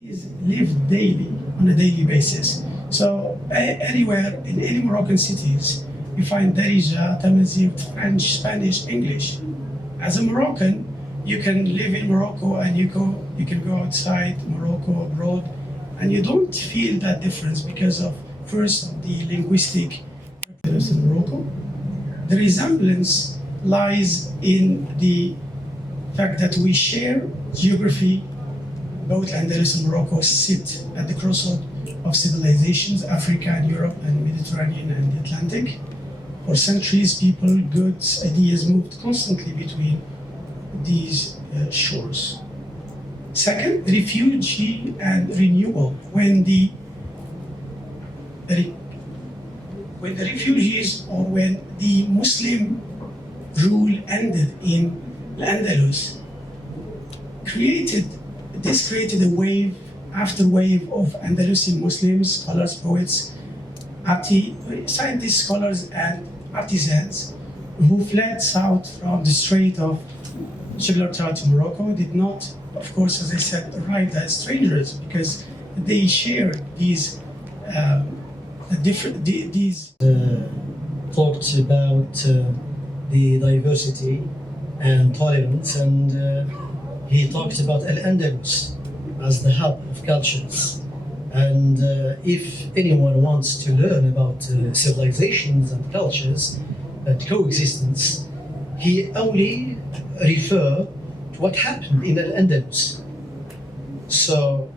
is lived daily on a daily basis. So anywhere in any Moroccan cities, you find Darija, Tamazight, French, Spanish, English. As a Moroccan, you can live in Morocco and you can go outside Morocco, abroad, and you don't feel that difference because of first of the linguistic characteristics in Morocco. The resemblance lies in the fact that we share geography. Both Andalus and Morocco sit at the crossroad of civilizations, Africa and Europe and Mediterranean and the Atlantic. For centuries, people, goods, ideas moved constantly between these shores. Second, refugee and renewal. When the refugees or when the Muslim rule ended in Andalus, this created a wave after wave of Andalusian Muslims, scholars, poets, scientists, scholars, and artisans who fled south from the Strait of Gibraltar to Morocco. Did not, of course, as I said, arrive as strangers because they shared these talked about the diversity and tolerance, and he talked about Al-Andalus as the hub of cultures. And if anyone wants to learn about civilizations and cultures and coexistence, he only referred to what happened in Al-Andalus. So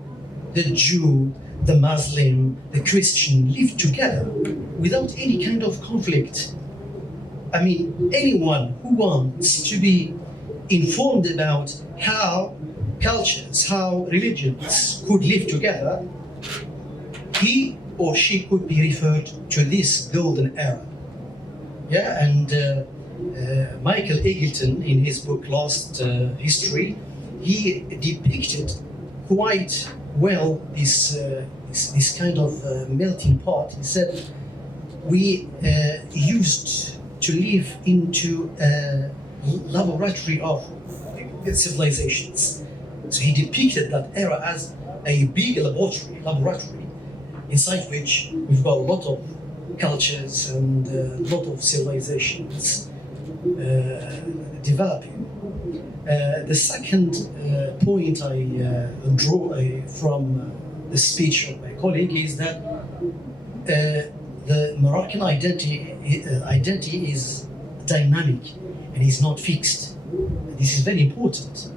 the Jew, the Muslim, the Christian lived together without any kind of conflict. I mean, anyone who wants to be informed about how cultures, how religions could live together, he or she could be referred to this golden era. Yeah, and Michael Eggleton, in his book Lost History, he depicted quite well this kind of melting pot. He said, we used to live into a laboratory of civilizations. So he depicted that era as a big laboratory inside which we've got a lot of cultures and a lot of civilizations developing. The second point I draw from the speech of my colleague is that the Moroccan identity is dynamic and is not fixed. This is very important.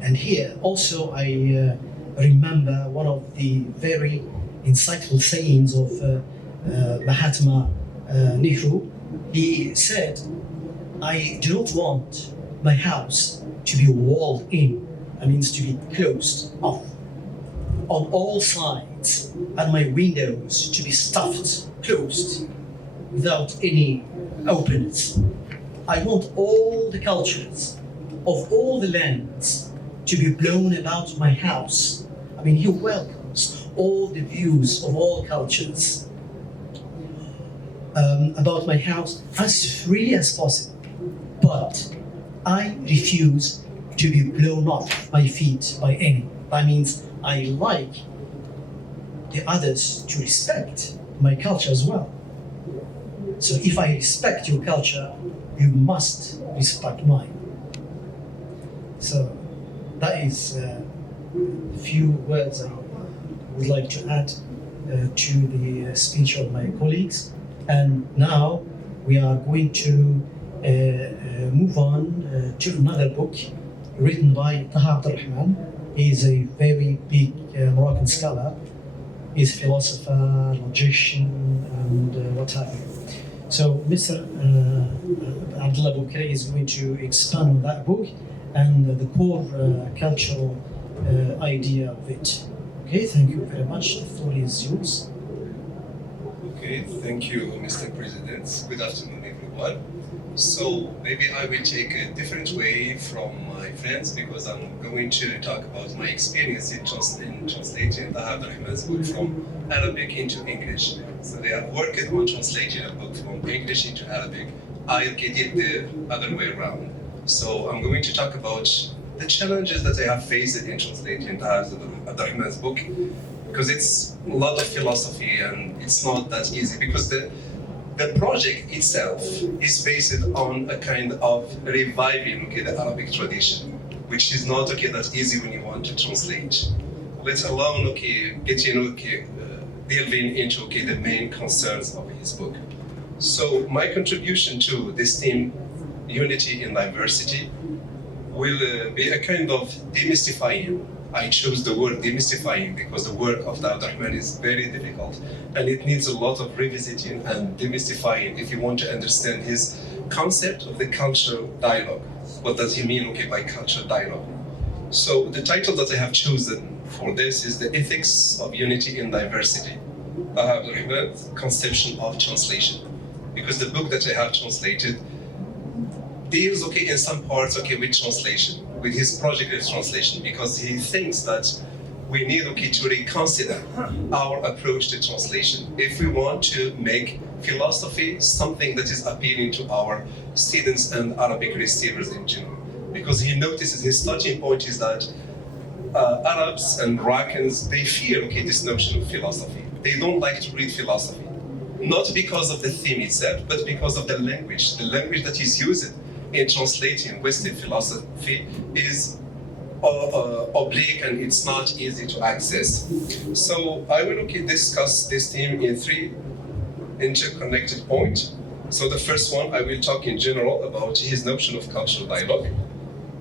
And here also I remember one of the very insightful sayings of Mahatma Nehru. He said, I do not want my house to be walled in, that means to be closed off on all sides, and my windows to be stuffed, closed, without any openness. I want all the cultures of all the lands to be blown about my house. I mean, he welcomes all the views of all cultures about my house as freely as possible. But I refuse to be blown off my feet by any. That means I like the others to respect my culture as well. So if I respect your culture, you must respect mine. So that is a few words I would like to add to the speech of my colleagues. And now we are going to move on to another book written by Taha Abdurrahman. He is a very big Moroccan scholar. He's a philosopher, logician, and what have you. So Mr. Abdullah Boukri is going to expand on that book and the core cultural idea of it. Okay, thank you very much. The floor is yours. Okay, thank you, Mr. President. Good afternoon, everyone. So maybe I will take a different way from my friends because I'm going to talk about my experience in translating Taha Abdurrahman's book from Arabic into English. So they have worked on translating a book from English into Arabic. I did the other way around. So I'm going to talk about the challenges that I have faced in translating Abdurrahman's book, because it's a lot of philosophy and it's not that easy, because the project itself is based on a kind of reviving the Arabic tradition, which is not that easy when you want to translate. Let alone delving into the main concerns of his book. So my contribution to this theme, unity in diversity, will be a kind of demystifying. I chose the word demystifying because the work of Abdurrahman is very difficult and it needs a lot of revisiting and demystifying if you want to understand his concept of the cultural dialogue. What does he mean by cultural dialogue? So the title that I have chosen for this is The Ethics of Unity in Diversity, Abdurrahman's conception of translation. Because the book that I have translated deals in some parts with translation, with his project of translation, because he thinks that we need to reconsider our approach to translation if we want to make philosophy something that is appealing to our students and Arabic receivers in general. Because he notices his starting point is that Arabs and Moroccans, they fear this notion of philosophy. They don't like to read philosophy, not because of the theme itself, but because of the language. The language that is used in translating Western philosophy is oblique and it's not easy to access. So I will discuss this theme in 3 interconnected points. So the first one, I will talk in general about his notion of cultural dialogue.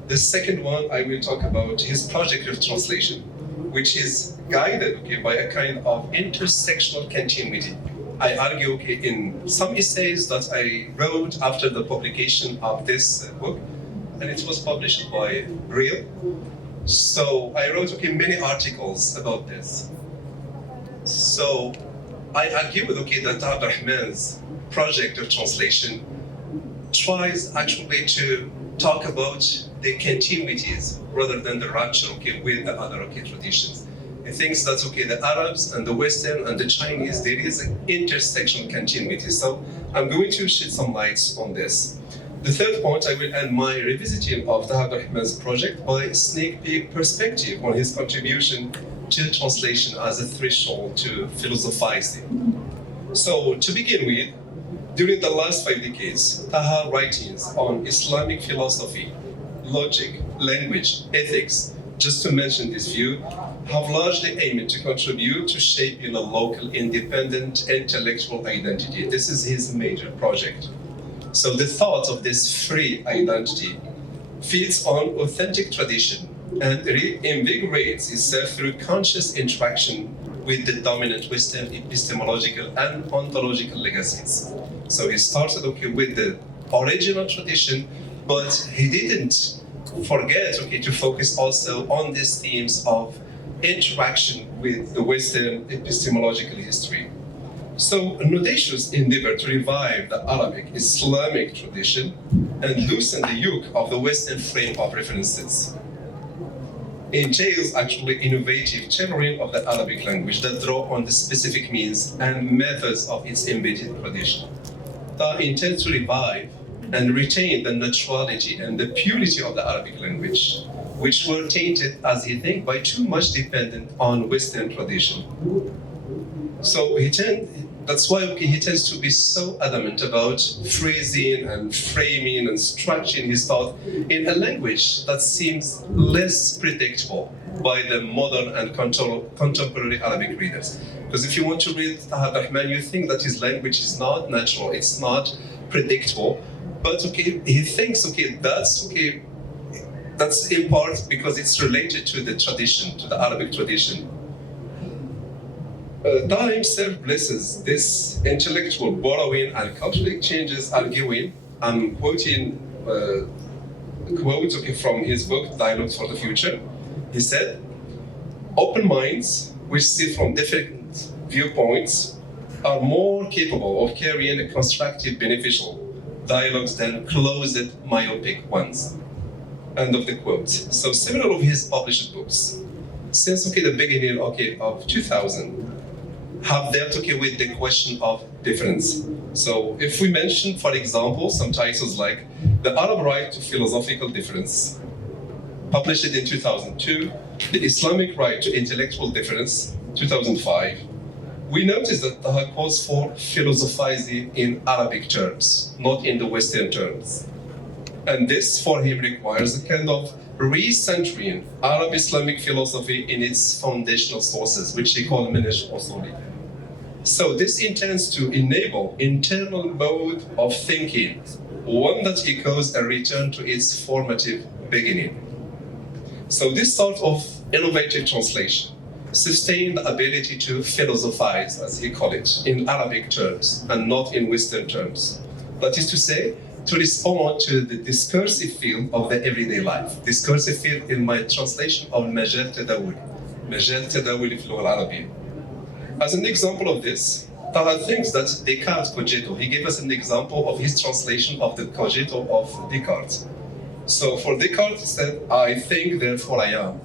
The second one, I will talk about his project of translation, which is guided by a kind of intersectional continuity. I argue in some essays that I wrote after the publication of this book, and it was published by Real. So I wrote many articles about this. So I argue that Abdurrahman's project of translation tries actually to talk about the continuities rather than the rupture with the other traditions. He thinks that the Arabs and the Western and the Chinese, there is an intersectional continuity. So I'm going to shed some lights on this. The third point, I will end my revisiting of Abdurrahman's project by a sneak peek perspective on his contribution to translation as a threshold to philosophizing. So to begin with, during the last 5 decades, Taha writings on Islamic philosophy, logic, language, ethics, just to mention this few, have largely aimed to contribute to shaping a local independent intellectual identity. This is his major project. So the thought of this free identity feeds on authentic tradition and reinvigorates itself through conscious interaction with the dominant Western epistemological and ontological legacies. So he started with the original tradition, but he didn't forget to focus also on these themes of interaction with the Western epistemological history. So an audacious endeavor to revive the Arabic Islamic tradition and loosen the yoke of the Western frame of references entails actually innovative tailoring of the Arabic language that draw on the specific means and methods of its embedded tradition. That intends to revive and retain the naturality and the purity of the Arabic language, which were tainted, as he thinks, by too much dependence on Western tradition. So that's why he tends to be so adamant about phrasing and framing and structuring his thought in a language that seems less predictable by the modern and contemporary Arabic readers. Because if you want to read Abdurrahman, you think that his language is not natural, it's not predictable, but he thinks that's in part because it's related to the tradition, to the Arabic tradition. Taha himself blesses this intellectual borrowing and cultural exchanges, arguing, I'm quoting a quote from his book, Dialogues for the Future. He said, open minds, which see from different viewpoints, are more capable of carrying a constructive, beneficial dialogues than closed, myopic ones. End of the quote. So several of his published books, since the beginning of 2000, have dealt with the question of difference. So if we mention, for example, some titles like The Arab Right to Philosophical Difference, published it in 2002, The Islamic Right to Intellectual Difference, 2005, we noticed that Taha calls for philosophizing in Arabic terms, not in the Western terms. And this, for him, requires a kind of recentering Arab Islamic philosophy in its foundational sources, which he called Minhaj Usuli. So this intends to enable internal mode of thinking, one that echoes a return to its formative beginning. So this sort of innovative translation sustained the ability to philosophize, as he called it, in Arabic terms and not in Western terms. That is to say, to respond to the discursive field of the everyday life. Discursive field in my translation of مجال تداولي. مجال تداولي في اللغة العربية. As an example of this, Taha thinks that Descartes' cogito, he gave us an example of his translation of the cogito of Descartes. So for Descartes, he said, I think, therefore I am.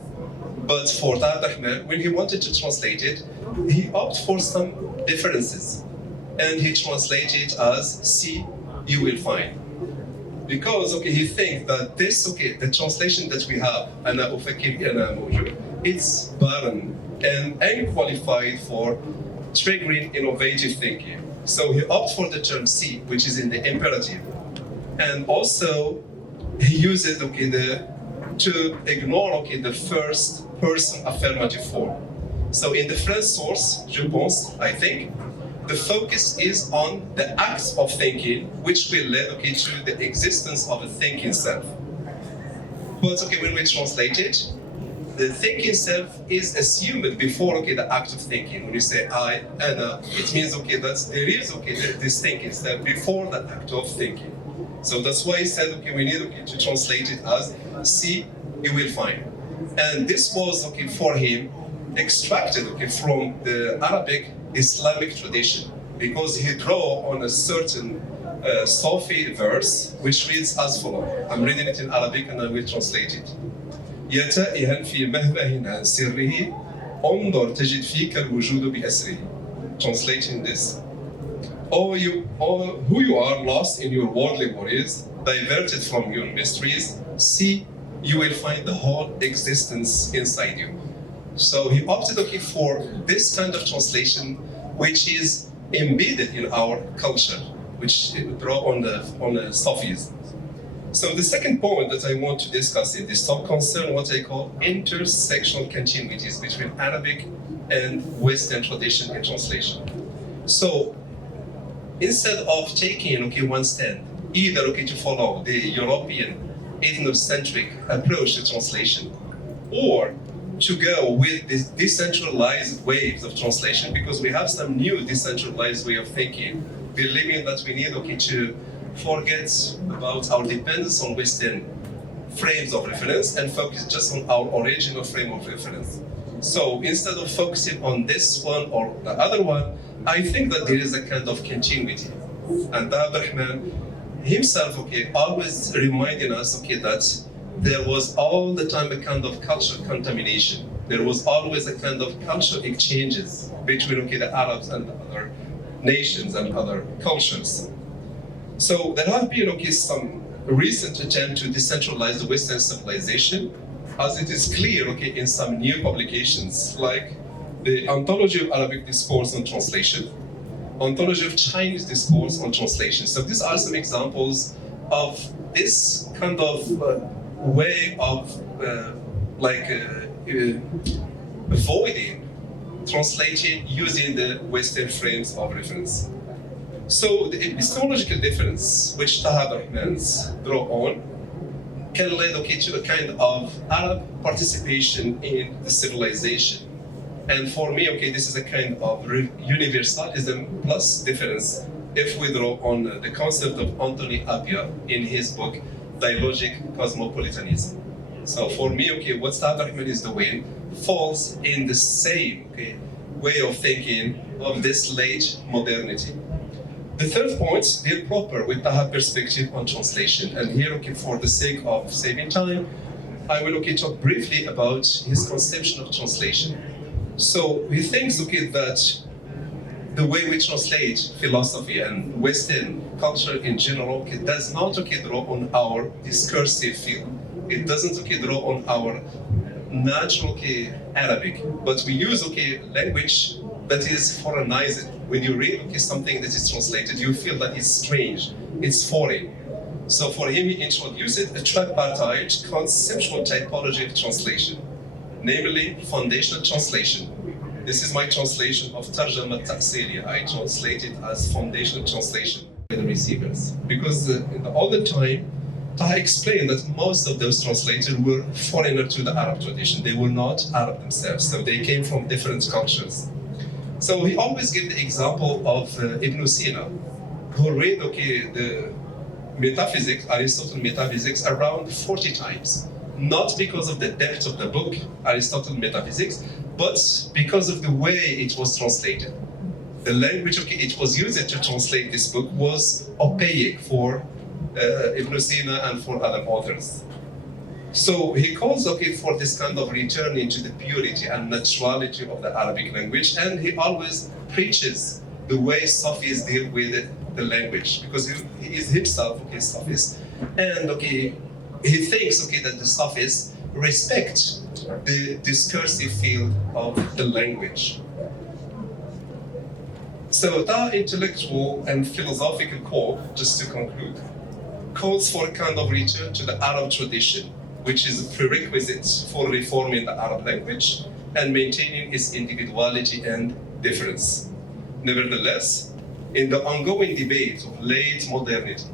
But for Taha Rahman, when he wanted to translate it, he opted for some differences. And he translated it as, see, you will find. Because, he thinks that this, the translation that we have, أنا أفكر أنا موجود, it's barren and unqualified for triggering innovative thinking. So he opted for the term see, which is in the imperative. And also, he uses to ignore the first person affirmative form. So in the French source, je pense, I think, the focus is on the acts of thinking, which will lead to the existence of a thinking self. But when we translate it, the thinking self is assumed before the act of thinking. When you say I, Anna, it means that there is this thinking self before the act of thinking. So that's why he said we need to translate it as see, you will find. And this was for him extracted from the Arabic Islamic tradition, because he drew on a certain Sufi verse which reads as follows. I'm reading it in Arabic and I will translate it. يا تائها في مهبه عن سره انظر تجد فيك الوجود بأسره. Translating this. Who you are lost in your worldly worries, diverted from your mysteries, see, you will find the whole existence inside you. So he opted for this kind of translation, which is embedded in our culture, which draw on the Sufis. So the second point that I want to discuss in this talk concerns what I call intersectional continuities between Arabic and Western tradition in translation. So instead of taking one stand, either to follow the European ethnocentric approach to translation, or to go with this decentralized waves of translation, because we have some new decentralized way of thinking, believing that we need to forget about our dependence on Western frames of reference and focus just on our original frame of reference. So instead of focusing on this one or the other one, I think that there is a kind of continuity. And Abdurrahman himself, always reminding us, that there was all the time a kind of cultural contamination. There was always a kind of cultural exchanges between the Arabs and the other nations and other cultures. So there have been some recent attempt to decentralize the Western civilization, as it is clear in some new publications, like the Anthology of Arabic Discourse on Translation, Anthology of Chinese Discourse on Translation. So these are some examples of this kind of way of avoiding translating using the Western frames of reference. So the epistemological difference which Taha Rahman's draw on can lead to a kind of Arab participation in the civilization. And for me, this is a kind of universalism plus difference if we draw on the concept of Anthony Appiah in his book, Dialogic Cosmopolitanism. So for me, what Taha Rahman is doing falls in the same way of thinking of this late modernity. The third point deals proper with Taha's perspective on translation. And here, for the sake of saving time, I will talk briefly about his conception of translation. So he thinks that the way we translate philosophy and Western culture in general does not draw on our discursive field. It doesn't draw on our natural Arabic, but we use language that is foreignized. When you read something that is translated, you feel that it's strange, it's foreign. So for him, he introduced a tripartite conceptual typology of translation, namely foundational translation. This is my translation of Tarjama Ta'siliya. I translate it as foundational translation by the receivers. Because all the time, Taha explained that most of those translators were foreigner to the Arab tradition. They were not Arab themselves, so they came from different cultures. So he always gave the example of Ibn Sina, who read the metaphysics, Aristotle metaphysics, around 40 times. Not because of the depth of the book, Aristotle metaphysics, but because of the way it was translated. The language it was used to translate this book was opaque for Ibn Sina and for other authors. So he calls for this kind of returning to the purity and naturality of the Arabic language, and he always preaches the way Sufis deal with the language, because he is himself Sufist, and he thinks that the Sufis respect the discursive field of the language. So that intellectual and philosophical core, just to conclude, calls for a kind of return to the Arab tradition, which is a prerequisite for reforming the Arab language and maintaining its individuality and difference. Nevertheless, in the ongoing debate of late modernity,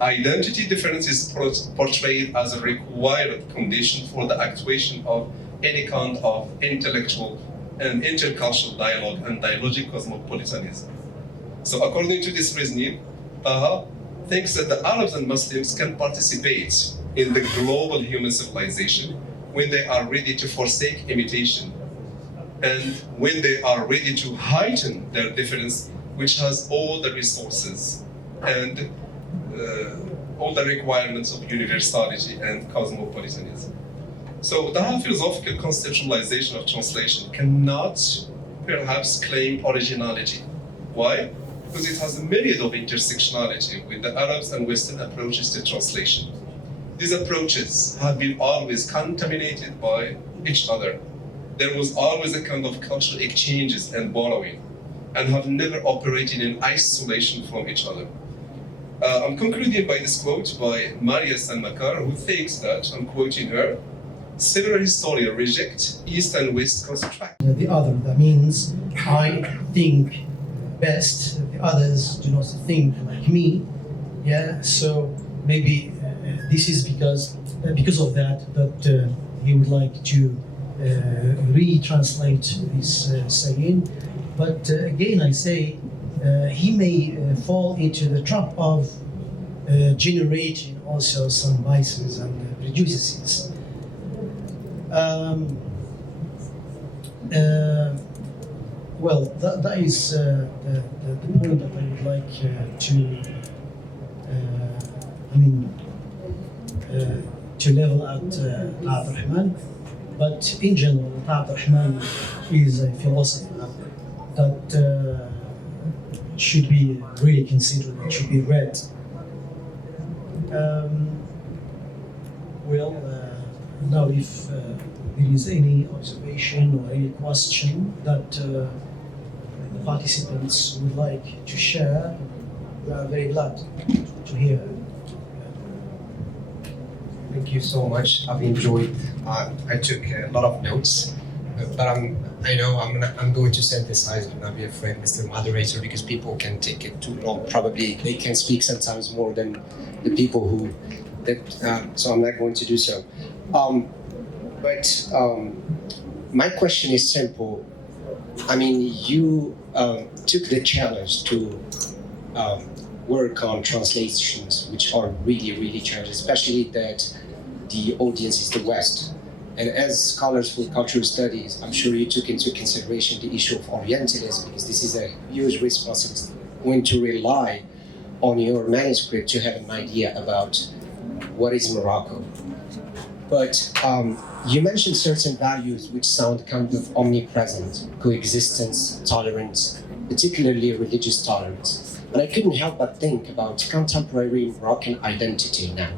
identity difference is portrayed as a required condition for the actuation of any kind of intellectual and intercultural dialogue and dialogic cosmopolitanism. So according to this reasoning, Taha thinks that the Arabs and Muslims can participate in the global human civilization when they are ready to forsake imitation and when they are ready to heighten their difference, which has all the resources and all the requirements of universality and cosmopolitanism. So the philosophical conceptualization of translation cannot perhaps claim originality. Why? Because it has a myriad of intersectionality with the Arabs and Western approaches to translation. These approaches have been always contaminated by each other. There was always a kind of cultural exchanges and borrowing, and have never operated in isolation from each other. I'm concluding by this quote by Maria Sanmakar, who thinks that, I'm quoting her, several historians reject East and West construct. The other, that means I think best, the others do not think like me. Yeah, so maybe this is because of that he would like to retranslate this saying. But again, I say he may fall into the trap of generating also some biases and prejudices. Well, that is the point that I would like to level at Ta'at Rahman. But in general, Ta'at Rahman is a philosophy that should be really considered, it should be read. Now if there is any observation or any question that the participants would like to share, we are very glad to hear. Thank you so much. I've enjoyed. I took a lot of notes, but I know I'm going to synthesize. Do not be afraid, Mr. Moderator, because people can take it too long. Probably they can speak sometimes more than the people who. So I'm not going to do so. But my question is simple. I mean, you took the challenge to work on translations, which are really, really challenging, especially that the audience is the West. And as scholars for cultural studies, I'm sure you took into consideration the issue of Orientalism, because this is a huge responsibility when to rely on your manuscript to have an idea about what is Morocco. But you mentioned certain values which sound kind of omnipresent: coexistence, tolerance, particularly religious tolerance. And I couldn't help but think about contemporary Moroccan identity now.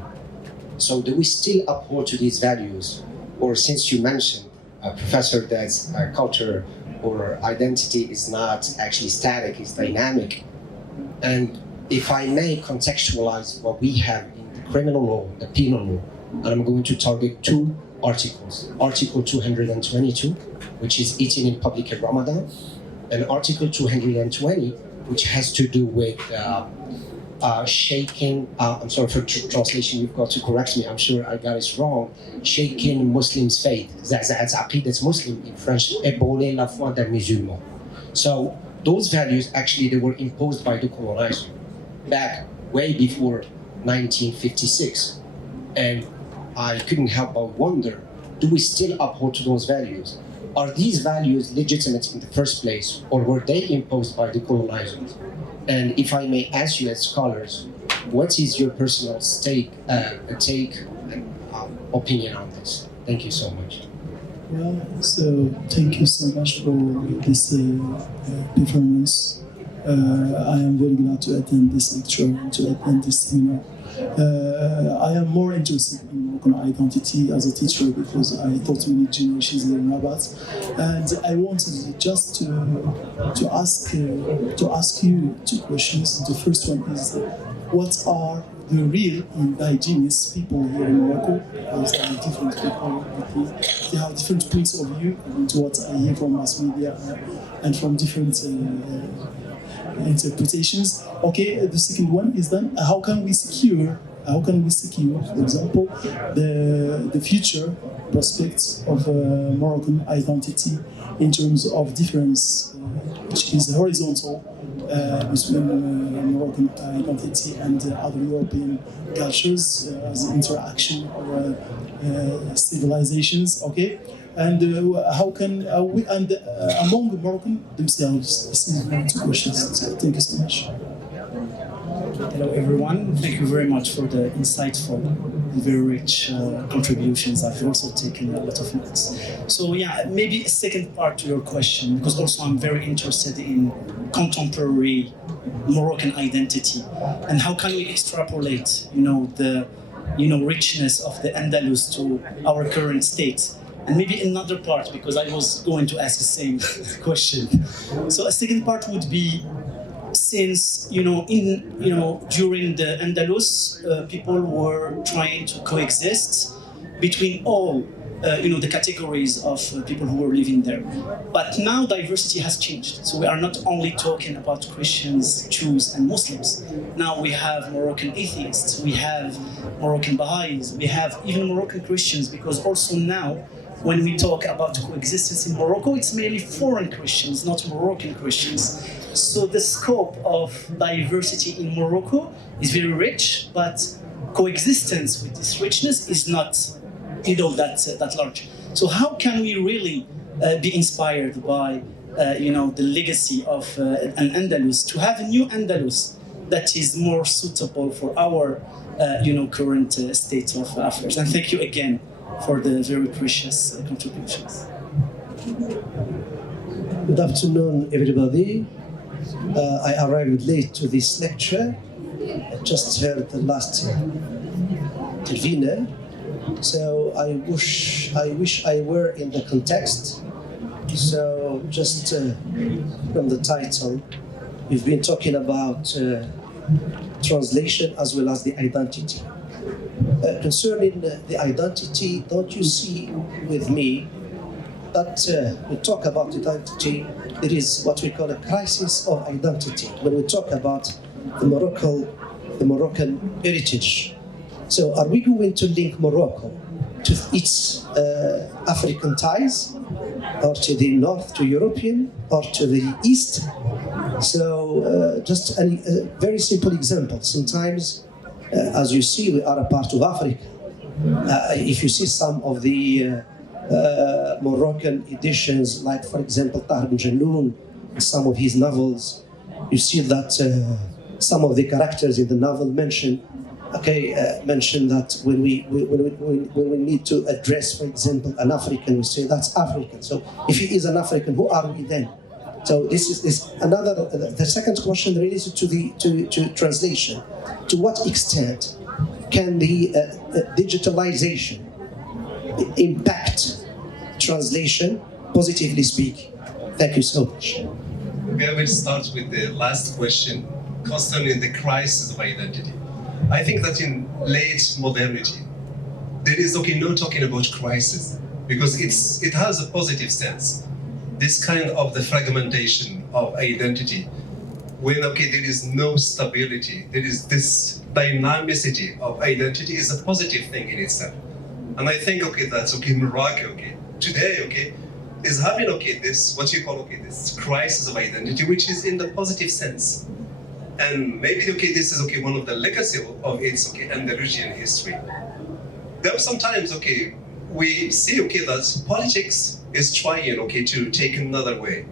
So do we still uphold to these values? Or since you mentioned, Professor, that culture or identity is not actually static, it's dynamic. And if I may contextualize what we have in the criminal law, the penal law, and I'm going to target two articles. Article 222, which is eating in public in Ramadan, and Article 220, which has to do with shaking, I'm sorry for translation, you've got to correct me, I'm sure I got it wrong, shaking Muslims' faith. That's aqidat Muslim in French, ébranler la foi des musulmans. So those values, actually, they were imposed by the colonizer back way before 1956. And I couldn't help but wonder, do we still uphold to those values? Are these values legitimate in the first place, or were they imposed by the colonizers? And if I may ask you as scholars, what is your personal take and opinion on this? Thank you so much. Well, so thank you so much for this performance. I am very glad to attend this lecture and to attend this seminar. I am more interested in Moroccan identity as a teacher because I taught many generations here in Rabat, and I wanted just to ask you two questions. The first one is, what are the real indigenous people here in Morocco? Because there are different people, they have different points of view, according to what I hear from mass media and from different interpretations. Okay, the second one is then how can we secure, for example, the future prospects of Moroccan identity in terms of difference, which is horizontal between Moroccan identity and other European cultures as interaction or civilizations. Okay. And among Moroccan themselves? This is my two questions. So thank you so much. Hello everyone, thank you very much for the insightful and very rich contributions. I've also taken a lot of notes. So yeah, maybe a second part to your question, because also I'm very interested in contemporary Moroccan identity and how can we extrapolate, the richness of the Andalus to our current state. And maybe another part, because I was going to ask the same question. So a second part would be, since during the Andalus, people were trying to coexist between all the categories of people who were living there. But now diversity has changed. So we are not only talking about Christians, Jews, and Muslims. Now we have Moroccan atheists, we have Moroccan Baha'is, we have even Moroccan Christians, because also now when we talk about coexistence in Morocco, it's mainly foreign Christians, not Moroccan Christians. So the scope of diversity in Morocco is very rich, but coexistence with this richness is not, that large. So how can we really be inspired by, the legacy of an Andalus, to have a new Andalus that is more suitable for our, current state of affairs? And thank you again for the very precious contributions. Good afternoon, everybody. I arrived late to this lecture. I just heard the last intervener. So I wish I were in the context. So just from the title, we've been talking about translation as well as the identity. Concerning the identity, don't you see with me that we talk about identity, it is what we call a crisis of identity when we talk about the Moroccan heritage. So are we going to link Morocco to its African ties, or to the north, to European, or to the east? So just a very simple example. Sometimes, as you see, we are a part of Africa. If you see some of the Moroccan editions, like for example Tahar bin Jalloun, some of his novels, you see that some of the characters in the novel mention that when we need to address, for example, an African, we say that's African. So if he is an African, who are we then? So this is another. The second question related to translation. To what extent can the digitalization impact translation, positively speaking? Thank you so much. Okay, I will start with the last question concerning the crisis of identity. I think that in late modernity, there is no talking about crisis, because it has a positive sense. This kind of the fragmentation of identity, when there is no stability, there is this dynamicity of identity is a positive thing in itself. And I think that Morocco today is having this what you call this crisis of identity, which is in the positive sense. And maybe this is one of the legacy of its Andalusian history. There are sometimes we see that politics is trying to take another way,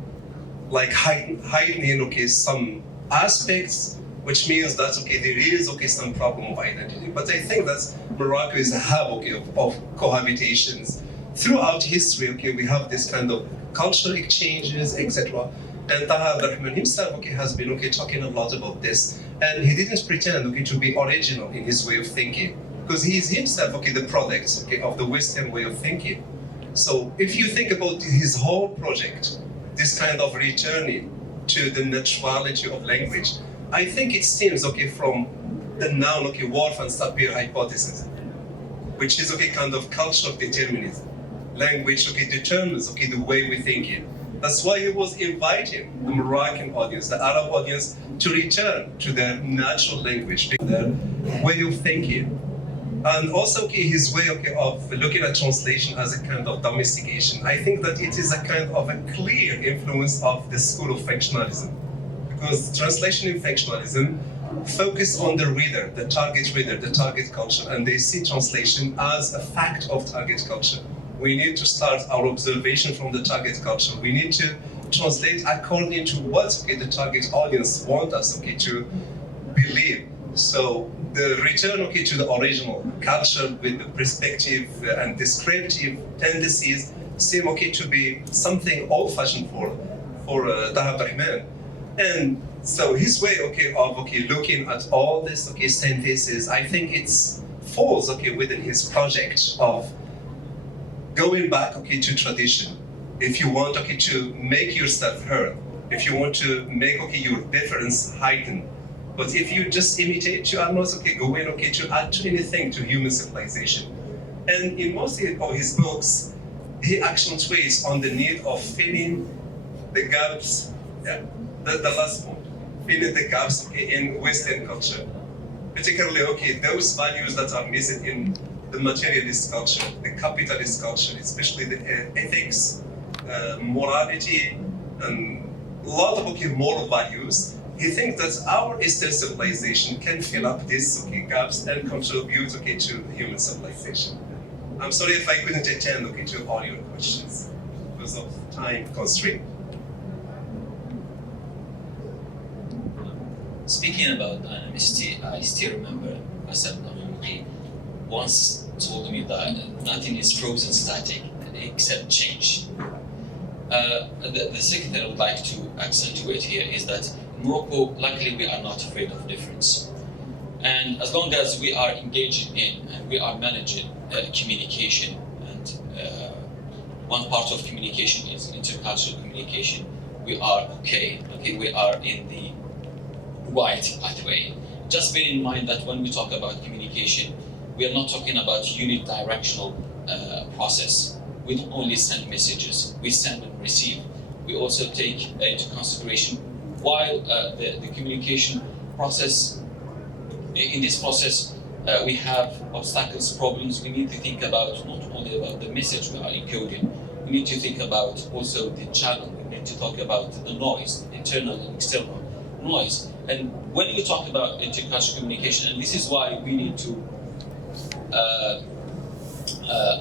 like heightening some aspects, which means that there is some problem of identity. But I think that Morocco is a hub of cohabitations throughout history. We have this kind of cultural exchanges, etc. And Taha Abdurrahman himself has been talking a lot about this, and he didn't pretend to be original in his way of thinking, because he is himself the product of the Western way of thinking. So if you think about his whole project, this kind of returning to the naturality of language, I think it stems from the noun Worf and Sapir hypothesis, which is kind of cultural determinism. Language determines the way we think it. That's why he was inviting the Moroccan audience, the Arab audience, to return to their natural language, their way of thinking. And also his way of looking at translation as a kind of domestication. I think that it is a kind of a clear influence of the school of functionalism, because translation in functionalism focus on the reader, the target culture, and they see translation as a fact of target culture. We need to start our observation from the target culture. We need to translate according to what the target audience want us to believe. So the return to the original culture with the perspective and descriptive tendencies seem to be something old-fashioned for Taha Abdurrahman. And so his way of looking at all this synthesis, I think it falls within his project of going back to tradition. If you want to make yourself heard, if you want to make your difference heightened, but if you just imitate, you are not going to add anything to human civilization. And in most of his books, he actually trades on the need of filling the gaps. Yeah, the last point, filling the gaps in Western culture, particularly those values that are missing in the materialist culture, the capitalist culture, especially the ethics, morality, and a lot of moral values. He thinks that our Eastern civilization can fill up these gaps and contribute to human civilization. I'm sorry if I couldn't attend to all your questions because of time constraint. Speaking about dynamicity, I still remember Professor Abdurrahman once told me that nothing is frozen static except change. The second thing I would like to accentuate here is that in Morocco, luckily we are not afraid of difference. And as long as we are engaging in and we are managing communication, and one part of communication is intercultural communication, we are okay, we are in the right pathway. Just bear in mind that when we talk about communication, we are not talking about unidirectional process. We don't only send messages, we send and receive. We also take into consideration while the communication process, in this process, we have obstacles, problems. We need to think about not only about the message we are encoding, we need to think about also the channel. We need to talk about the noise, internal and external noise. And when we talk about intercultural communication, and this is why we need to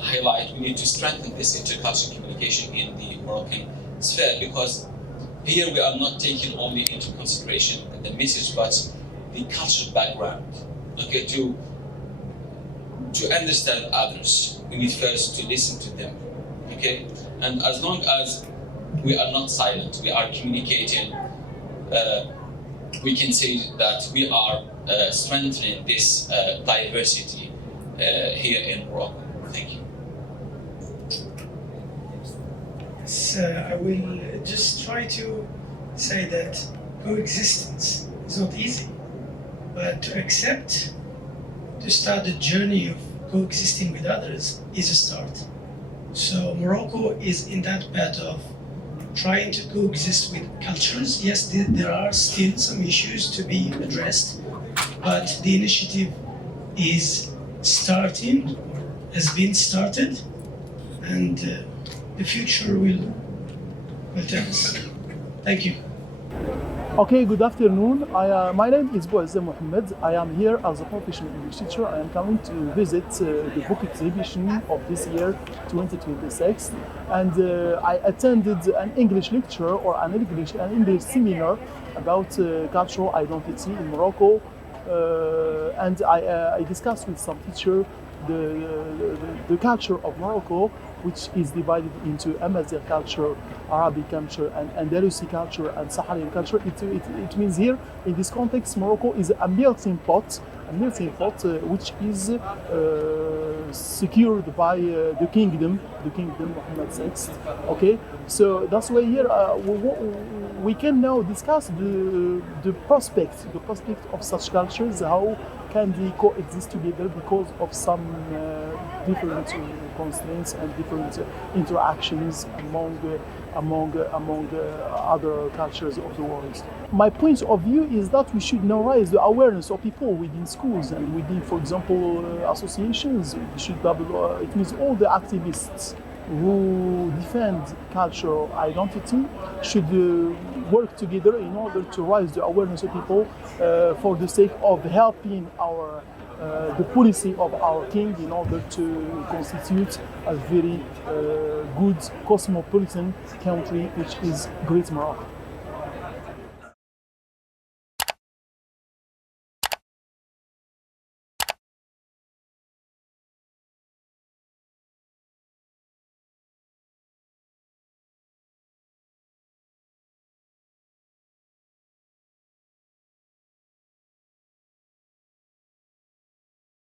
highlight, we need to strengthen this intercultural communication in the Moroccan sphere, because here we are not taking only into consideration the message, but the cultural background. To understand others, we need first to listen to them. And as long as we are not silent, we are communicating, we can say that we are strengthening this diversity here in Morocco? Thank you. So I will just try to say that coexistence is not easy, but to accept, to start the journey of coexisting with others is a start. So Morocco is in that path of trying to coexist with cultures. Yes, there are still some issues to be addressed, but the initiative is starting, has been started, and the future will tell us. Thank you. Okay, good afternoon. My name is Bouazza Mohammed. I am here as a professional English teacher. I am coming to visit the book exhibition of this year, 2026. And I attended an English lecture or an English seminar about cultural identity in Morocco. And I discussed with some teacher the culture of Morocco, which is divided into Amazigh culture, Arabic culture, and Andalusi culture, and Saharian culture. It means here, in this context, Morocco is a melting pot, which is secured by the kingdom Mohammed VI. Okay, so that's why here we can now discuss the prospect of such cultures. How can they coexist together because of some different constraints and different interactions among other cultures of the world. My point of view is that we should now raise the awareness of people within schools and within, for example, associations. We should it means all the activists who defend cultural identity should work together in order to raise the awareness of people for the sake of helping the policy of our king in order to constitute a very good cosmopolitan country, which is Great Morocco.